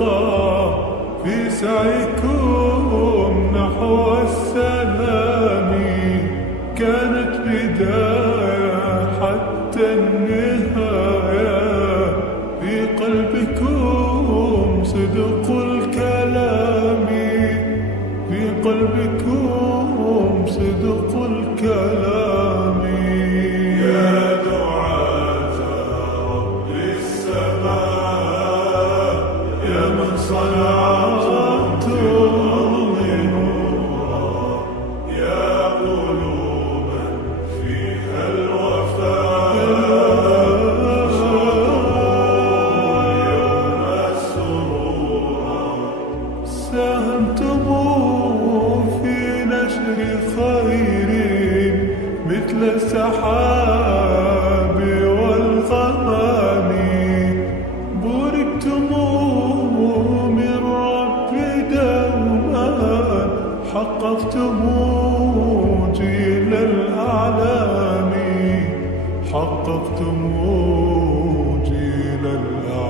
ترقى في سعيكم نحو السلام. كانت بداية حتى النهاية، في قلبكم صدق الكلام، في قلبكم صدق الكلام. يا دعاة رب السماء، يا من صنعتم الأرض نورا، يا قلوبا فيها الوفاء، يوم سرورا. ساهمتم في نشر خير مثل السحاب والغمام، بوركتم من رب دوما، حققتم جيل الأعلام، حققتم جيل الأعلام.